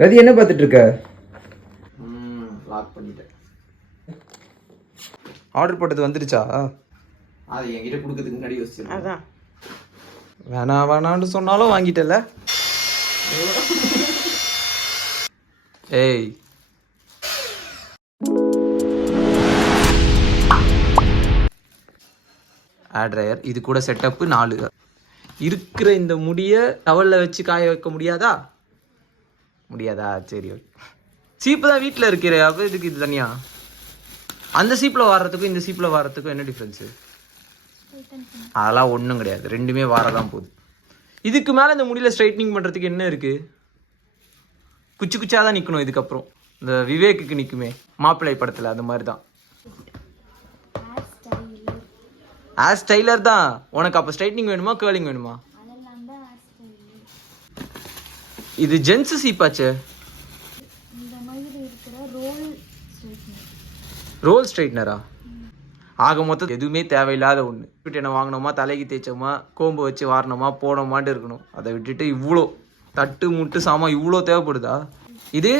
ரதி என்ன பார்த்துட்டு இருக்க? லாக் பண்ணிட்டேன். ஆர்டர் போட்டது வந்துருச்சா? அது என்கிட்ட கொடுக்கறதுக்கு முன்னாடி யோசிச்சு. அதான் வேணான்னு சொன்னாலும் வாங்கிட்டல. ஏய் ஏர் ட்ரையர் இது கூட செட்டப்பு 4 இருக்கிற இந்த முடியை டவலில் வச்சு காய வைக்க முடியாதா? சரி ஓகே. சீப்பு தான் வீட்டில் இருக்கிற அப்போ இதுக்கு இது தனியா? அந்த சீப்பில் வாரத்துக்கும் இந்த சீப்பில் வாரத்துக்கும் என்ன டிஃப்ரென்ஸு? அதெல்லாம் ஒன்றும் கிடையாது, ரெண்டுமே வாரதான் போகுது. இதுக்கு மேலே இந்த முடியல ஸ்ட்ரைட்னிங் பண்ணுறதுக்கு என்ன இருக்குது? குச்சி குச்சியாக தான் நிற்கணும். இதுக்கப்புறம் இந்த விவேக்குக்கு நிற்குமே மாப்பிள்ளை படத்தில், அந்த மாதிரி தான். ஹேர் ஸ்டைலர் தான். உனக்கு அப்போ ஸ்ட்ரைட்னிங் வேணுமா கேர்லிங் வேணுமா? இது ஜென்ஸ் சீப்பாச்சே. ரோல் ஸ்ட்ரைட்னரா? ஆக மொத்தம் எதுவுமே தேவையில்லாத ஒன்று. என்ன வாங்கினோமா, தலைக்கு தேய்ச்சோமா, கோம்பு வச்சு வாரினோமா, போனோமான்ட்டு இருக்கணும். அதை விட்டுட்டு இவ்வளோ தட்டு முட்டு சாமா இவ்வளோ தேவைப்படுதா? இது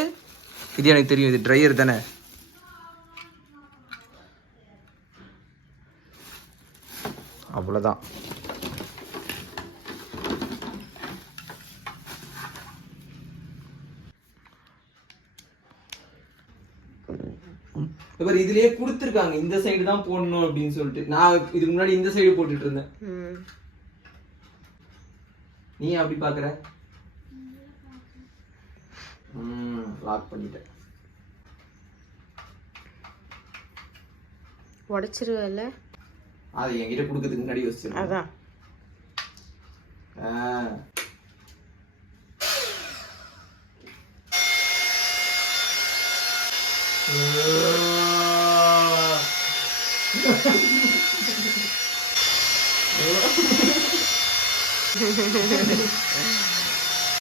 எனக்கு தெரியும், இது ட்ரையர் தானே. அவ்வளோதான். இவர் இதுலயே கொடுத்துருக்காங்க இந்த சைடு தான் போடணும் அப்படின்னு சொல்லிட்டு. நான் இதுக்கு முன்னாடி இந்த சைடு போட்டுட்டு இருந்தேன். நீ அப்படி பாக்குற? லாக் பண்ணிட்டேன். உடைச்சிருவல. அது என்கிட்ட கொடுக்கறதுக்கு முன்னாடி யோசிச்சு. அதான்